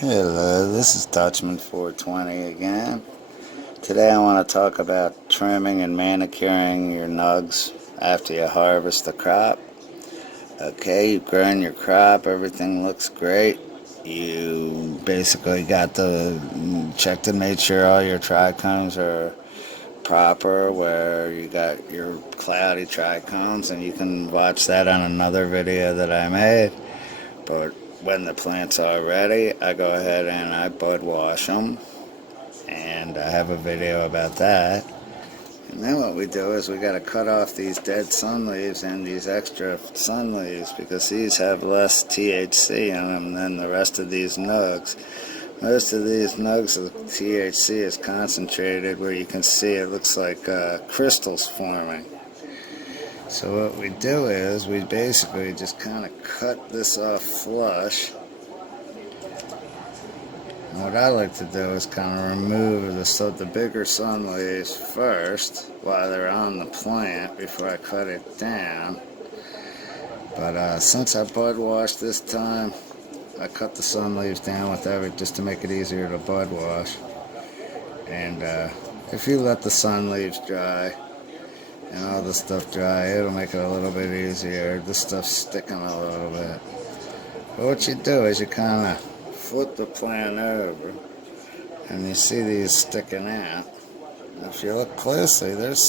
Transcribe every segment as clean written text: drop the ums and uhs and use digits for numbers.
Hello, this is Dutchman420 again. Today I want to talk about trimming and manicuring your nugs after you harvest the crop. Okay, you've grown your crop, everything looks great. You basically got checked and made sure all your trichomes are proper, where you got your cloudy trichomes, and you can watch that on another video that I made. But when the plants are ready, I go ahead and I bud wash them, and I have a video about that. And then what we do is we got to cut off these dead sun leaves and these extra sun leaves, because these have less THC in them than the rest of these nugs. Most of these nugs, the THC is concentrated where you can see it looks like crystals forming. So what we do is we basically just kind of cut this off flush. And what I like to do is kind of remove the bigger sun leaves first while they're on the plant before I cut it down. But since I bud washed this time, I cut the sun leaves down with just to make it easier to bud wash. And if you let the sun leaves dry and all the stuff dry, it'll make it a little bit easier. This stuff's sticking a little bit. But what you do is you kind of flip the plant over, and you see these sticking out. If you look closely, there is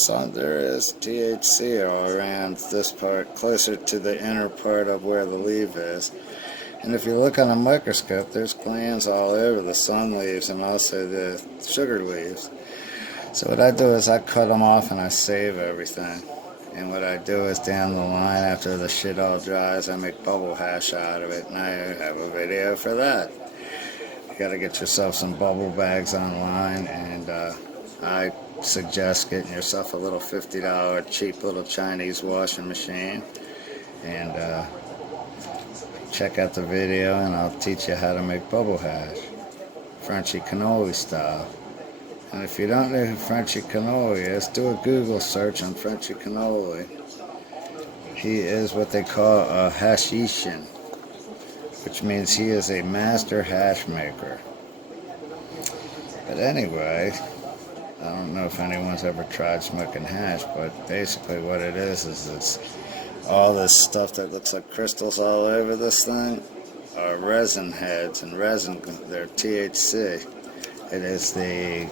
THC all around this part, closer to the inner part of where the leaf is. And if you look on a microscope, there's glands all over the sun leaves and also the sugar leaves. So what I do is I cut them off and I save everything. And what I do is down the line, after the shit all dries, I make bubble hash out of it, and I have a video for that. You gotta get yourself some bubble bags online, and I suggest getting yourself a little $50 cheap little Chinese washing machine, and check out the video and I'll teach you how to make bubble hash, Frenchy cannoli style. And if you don't know who Frenchy cannoli is, do a Google search on Frenchy cannoli. He is what they call a hashishin, which means he is a master hash maker. But anyway, I don't know if anyone's ever tried smoking hash, but basically what it is it's all this stuff that looks like crystals all over this thing are resin heads, and they're THC. It is I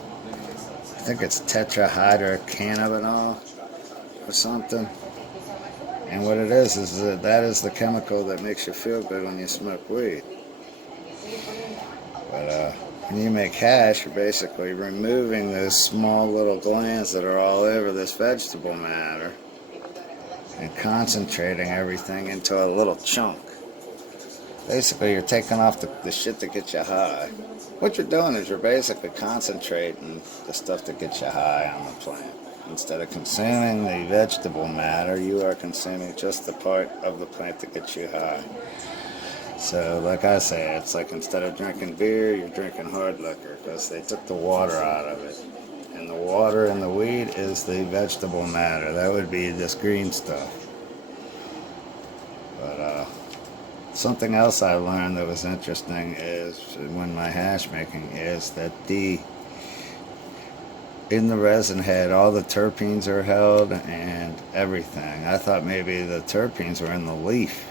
think it's tetrahydrocannabinol or something. And what it is that is the chemical that makes you feel good when you smoke weed. But when you make hash, you're basically removing those small little glands that are all over this vegetable matter and concentrating everything into a little chunk. Basically, you're taking off the shit that gets you high. What you're doing is you're basically concentrating the stuff that gets you high on the plant. Instead of consuming the vegetable matter, you are consuming just the part of the plant that gets you high. So, like I say, it's like instead of drinking beer, you're drinking hard liquor, because they took the water out of it. And the water in the weed is the vegetable matter. That would be this green stuff. But something else I learned that was interesting is when my hash making is that in the resin head, all the terpenes are held and everything. I thought maybe the terpenes were in the leaf,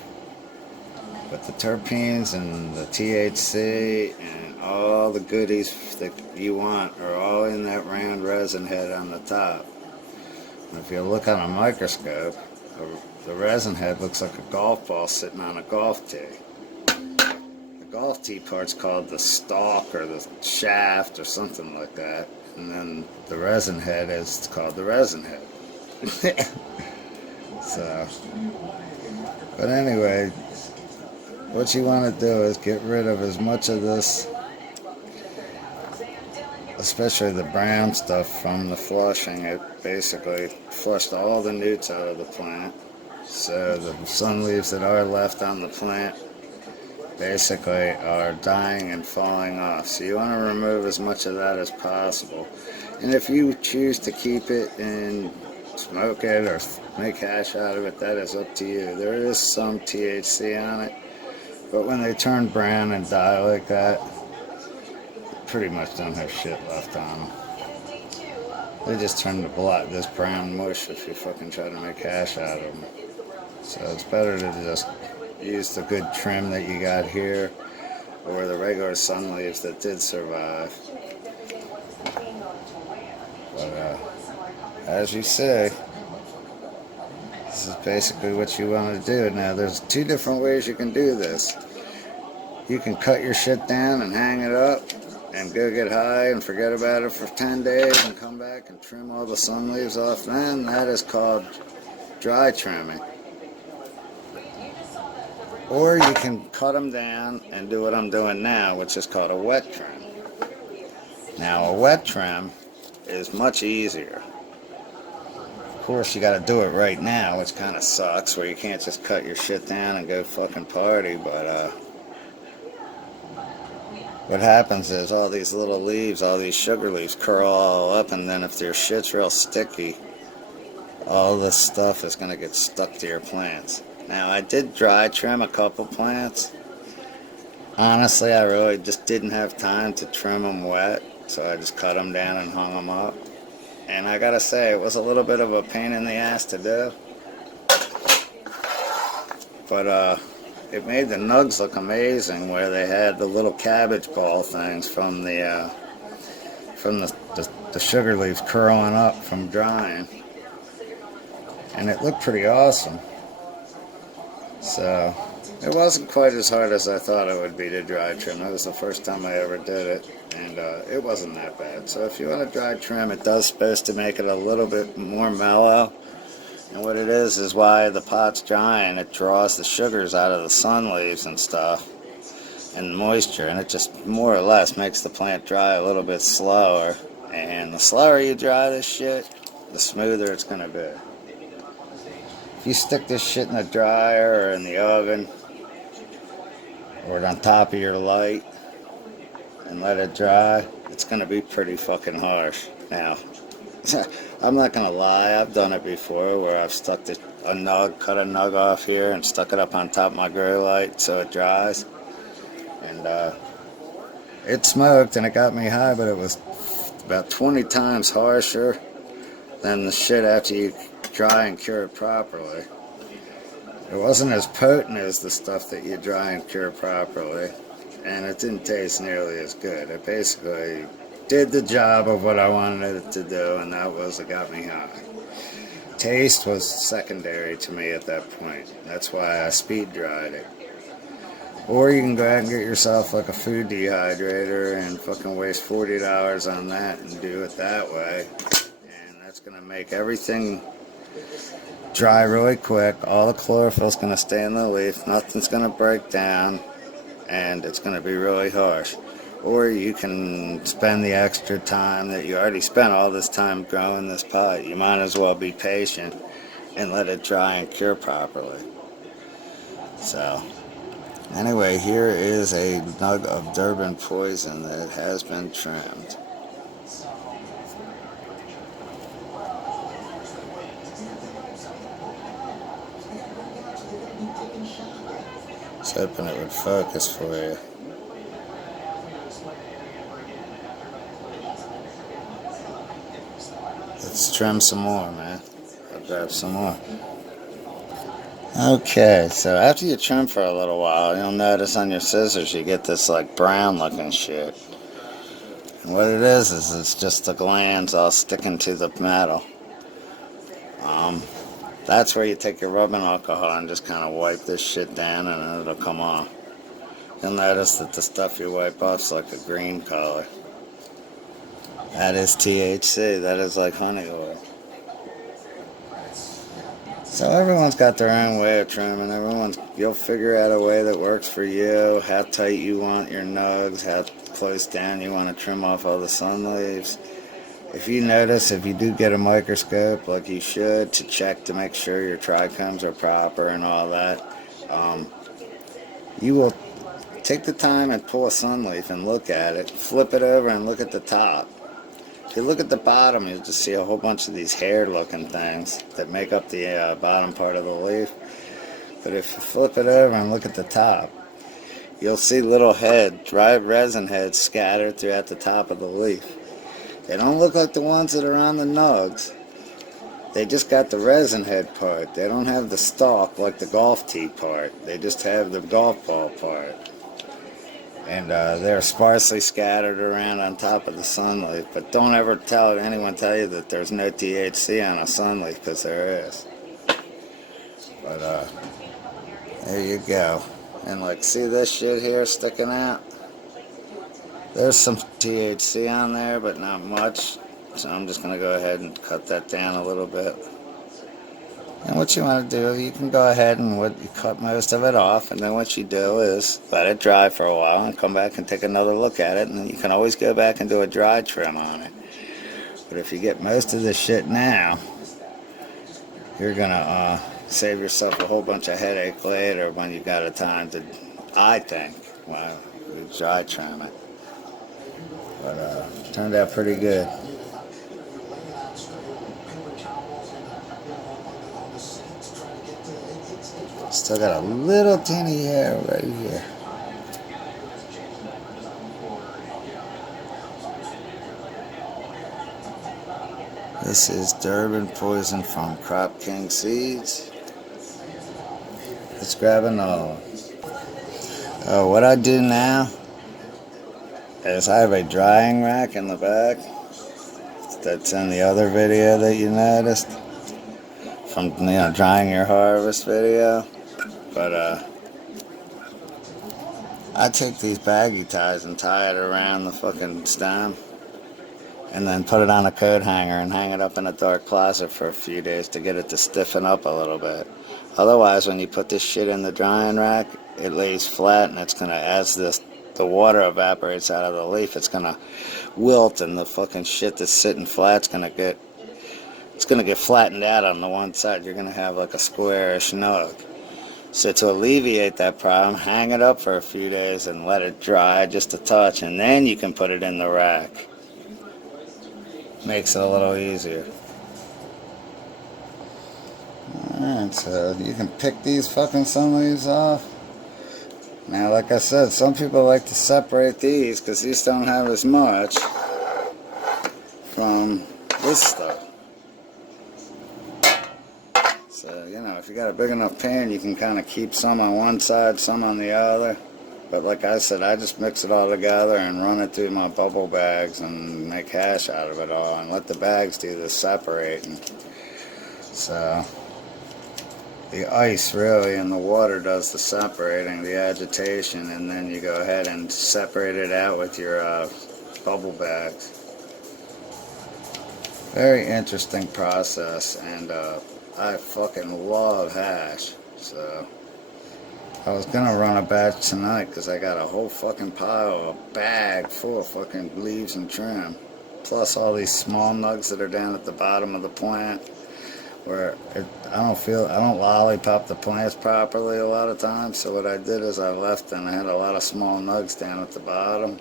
but the terpenes and the THC and all the goodies that you want are all in that round resin head on the top. And if you look on a microscope, the resin head looks like a golf ball sitting on a golf tee. The golf tee part's called the stalk or the shaft or something like that. And then the resin head is called the resin head. So, but anyway, what you want to do is get rid of as much of this, especially the brown stuff from the flushing. It basically flushed all the newts out of the plant. So the sun leaves that are left on the plant basically are dying and falling off. So you want to remove as much of that as possible. And if you choose to keep it and smoke it or make hash out of it, that is up to you. There is some THC on it, but when they turn brown and die like that, pretty much don't have shit left on them. They just turn to this brown mush if you fucking try to make hash out of them. So it's better to just use the good trim that you got here, or the regular sun leaves that did survive. But as you say, this is basically what you want to do. Now there's two different ways you can do this. You can cut your shit down and hang it up and go get high and forget about it for 10 days and come back and trim all the sun leaves off then. That is called dry trimming. Or you can cut them down and do what I'm doing now, which is called a wet trim. Now a wet trim is much easier. Of course you gotta do it right now, which kind of sucks, where you can't just cut your shit down and go fucking party, but what happens is all these little leaves, all these sugar leaves curl all up, and then if your shit's real sticky, all this stuff is going to get stuck to your plants. Now, I did dry trim a couple plants. Honestly, I really just didn't have time to trim them wet, so I just cut them down and hung them up. And I gotta say, it was a little bit of a pain in the ass to do. But, it made the nugs look amazing, where they had the little cabbage ball things from the sugar leaves curling up from drying, and it looked pretty awesome. So it wasn't quite as hard as I thought it would be to dry trim. It was the first time I ever did it, and it wasn't that bad. So if you want to dry trim, it does supposed to make it a little bit more mellow. And what it is why the pot's drying, it draws the sugars out of the sun leaves and stuff, and moisture, and it just more or less makes the plant dry a little bit slower. And the slower you dry this shit, the smoother it's going to be. If you stick this shit in the dryer or in the oven, or on top of your light, and let it dry, it's going to be pretty fucking harsh. Now, I'm not gonna lie, I've done it before where I've stuck cut a nug off here and stuck it up on top of my grow light so it dries. And it smoked and it got me high, but it was about 20 times harsher than the shit after you dry and cure it properly. It wasn't as potent as the stuff that you dry and cure properly, and it didn't taste nearly as good. It basically did the job of what I wanted it to do, and that was it got me high. Taste was secondary to me at that point. That's why I speed dried it. Or you can go out and get yourself like a food dehydrator and fucking waste $40 on that and do it that way. And that's going to make everything dry really quick. All the chlorophyll's going to stay in the leaf. Nothing's going to break down. And it's going to be really harsh. Or you can spend the extra time that you already spent all this time growing this pot. You might as well be patient and let it dry and cure properly. So, anyway, here is a nug of Durban poison that has been trimmed. Just hoping it would focus for you. Let's trim some more, man. I'll grab some more. Okay, so after you trim for a little while, you'll notice on your scissors you get this like brown looking shit. And what it is it's just the glands all sticking to the metal. That's where you take your rubbing alcohol and just kind of wipe this shit down and then it'll come off. You'll notice that the stuff you wipe off is like a green color. That is THC. That is like honey oil. So everyone's got their own way of trimming. You'll figure out a way that works for you, how tight you want your nugs, how close down you want to trim off all the sun leaves. If you notice, if you do get a microscope, like you should, to check to make sure your trichomes are proper and all that, you will take the time and pull a sun leaf and look at it, flip it over and look at the top. If you look at the bottom, you'll just see a whole bunch of these hair-looking things that make up the bottom part of the leaf. But if you flip it over and look at the top, you'll see little dry resin heads scattered throughout the top of the leaf. They don't look like the ones that are on the nugs. They just got the resin head part. They don't have the stalk like the golf tee part. They just have the golf ball part. And they're sparsely scattered around on top of the sunleaf. But don't ever anyone tell you that there's no THC on a sunleaf, because there is. But there you go. And like, see this shit here sticking out? There's some THC on there, but not much. So I'm just going to go ahead and cut that down a little bit. And what you want to do, you can go ahead and you cut most of it off, and then what you do is let it dry for a while and come back and take another look at it, and then you can always go back and do a dry trim on it. But if you get most of this shit now, you're going to save yourself a whole bunch of headache later when you got a time to, I think, well, you dry trim it. But turned out pretty good. Still got a little teeny hair right here. This is Durban Poison from Crop King Seeds. Let's grab another one. What I do now is I have a drying rack in the back. That's in the other video that you noticed. From, drying your harvest video. But I take these baggy ties and tie it around the fucking stem, and then put it on a coat hanger and hang it up in a dark closet for a few days to get it to stiffen up a little bit. Otherwise, when you put this shit in the drying rack, it lays flat, and it's gonna, as the water evaporates out of the leaf, it's gonna wilt, and the fucking shit that's sitting flat's gonna get flattened out on the one side. You're gonna have like a squarish nug. So to alleviate that problem, hang it up for a few days and let it dry just a touch, and then you can put it in the rack. Makes it a little easier. Alright, so you can pick these fucking sun leaves off. Now, like I said, some people like to separate these because these don't have as much from this stuff. So, if you got a big enough pan, you can kind of keep some on one side, some on the other. But like I said, I just mix it all together and run it through my bubble bags and make hash out of it all and let the bags do the separating. So, the ice really and the water does the separating, the agitation, and then you go ahead and separate it out with your bubble bags. Very interesting process, and I fucking love hash. So I was gonna run a batch tonight because I got a whole fucking a bag full of fucking leaves and trim, plus all these small nugs that are down at the bottom of the plant, where I don't lollipop the plants properly a lot of times. So what I did is I left, and I had a lot of small nugs down at the bottom.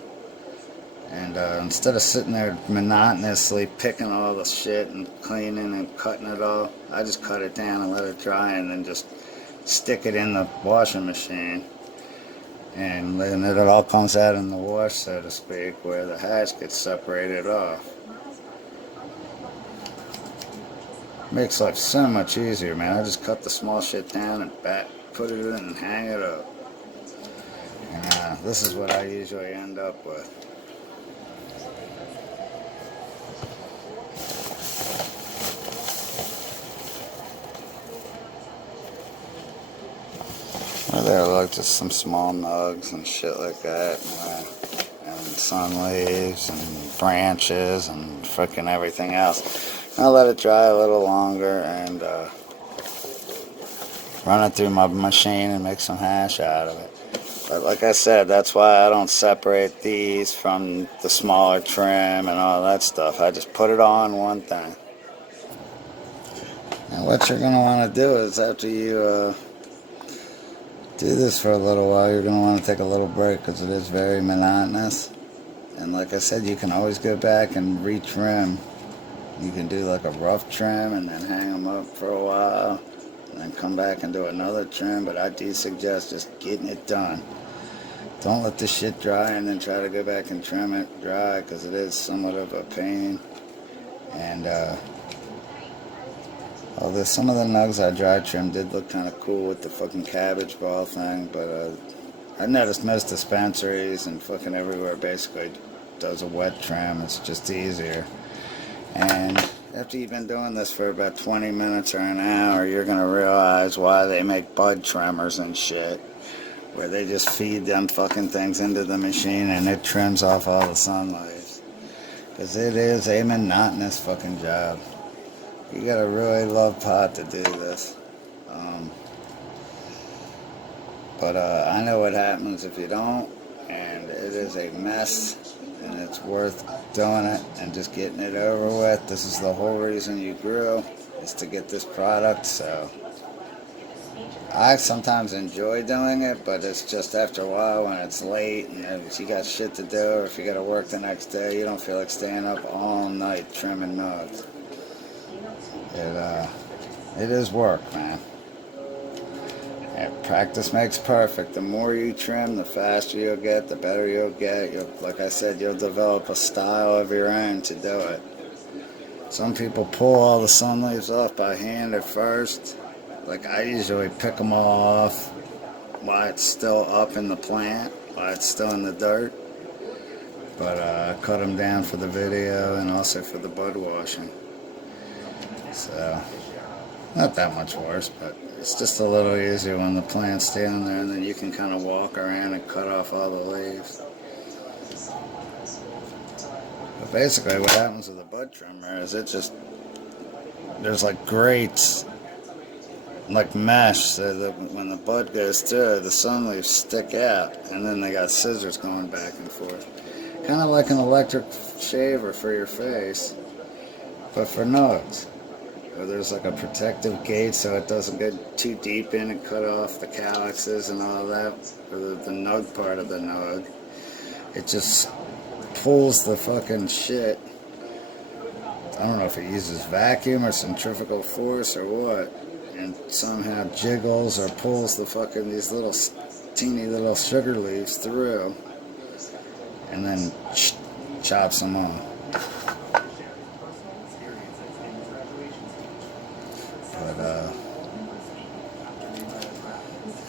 And instead of sitting there monotonously picking all the shit and cleaning and cutting it all, I just cut it down and let it dry, and then just stick it in the washing machine. And then it all comes out in the wash, so to speak, where the hash gets separated off. Makes life so much easier, man. I just cut the small shit down and put it in and hang it up. And this is what I usually end up with. Well, there, look, just some small nugs and shit like that, and sun leaves and branches and frickin' everything else. I'll let it dry a little longer and run it through my machine and make some hash out of it. But like I said, that's why I don't separate these from the smaller trim and all that stuff. I just put it all in one thing. Now what you're going to want to do is, after you do this for a little while, you're going to want to take a little break because it is very monotonous. And like I said, you can always go back and retrim. You can do like a rough trim and then hang them up for a while and then come back and do another trim. But I do suggest just getting it done. don't let this shit dry and then try to go back and trim it dry, because it is somewhat of a pain. And although some of the nugs I dry trimmed did look kind of cool with the fucking cabbage ball thing, but I noticed most dispensaries and fucking everywhere basically does a wet trim. It's just easier. And after you've been doing this for about 20 minutes or an hour, you're going to realize why they make bud trimmers and shit, where they just feed them fucking things into the machine and it trims off all the sun leaves. Because it is a monotonous fucking job. You got to really love pot to do this. But I know what happens if you don't, and it is a mess, and it's worth doing it and just getting it over with. This is the whole reason you grew, is to get this product. So I sometimes enjoy doing it, but it's just after a while when it's late and if you got shit to do, or if you got to work the next day, you don't feel like staying up all night trimming nugs. It is work, man. And practice makes perfect. The more you trim, the faster you'll get, the better you'll get. Like I said, you'll develop a style of your own to do it. Some people pull all the sun leaves off by hand at first. Like I usually pick them all off while it's still up in the plant, while it's still in the dirt. But I cut them down for the video and also for the bud washing. So, not that much worse, but it's just a little easier when the plant's down there, and then you can kind of walk around and cut off all the leaves. But basically what happens with a bud trimmer is there's like grates, like mesh, so that when the bud goes through, the sun leaves stick out, and then they got scissors going back and forth. Kind of like an electric shaver for your face, but for nugs. There's like a protective gate so it doesn't get too deep in and cut off the calyxes and all that, or the nug part of the nug. It just pulls the fucking shit. I don't know if it uses vacuum or centrifugal force or what, and somehow jiggles or pulls the fucking these little teeny little sugar leaves through, and then chops them off.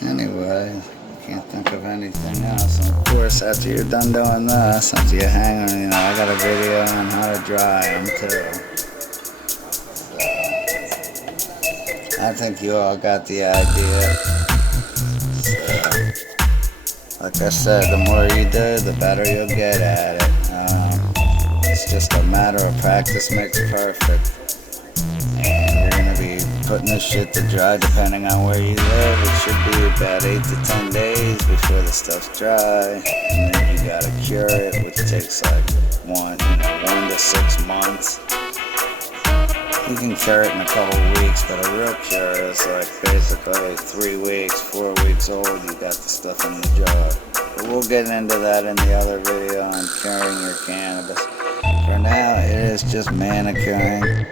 Anyway, I can't think of anything else. And of course, after you're done doing this, after you hang them, I got a video on how to dry them too. So, I think you all got the idea. So, like I said, the more you do, the better you'll get at it. It's just a matter of practice makes perfect. And you're going to be putting this shit to dry depending on where you live. It should be about 8 to 10 days before the stuff's dry, and then you gotta cure it, which takes like 1 to 6 months. You can cure it in a couple weeks, but a real cure is like basically 3 weeks, 4 weeks old. You got the stuff in the jar. But we'll get into that in the other video on curing your cannabis. For now, it is just manicuring.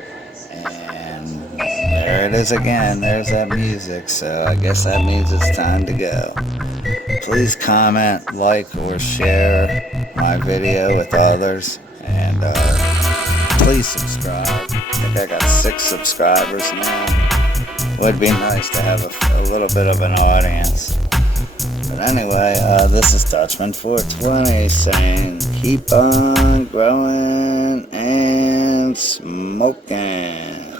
There it is again, there's that music, so I guess that means it's time to go. Please comment, like, or share my video with others, and please subscribe. I think I got 6 subscribers now. Would be nice to have a little bit of an audience. But anyway, this is Dutchman420 saying keep on growing and smoking.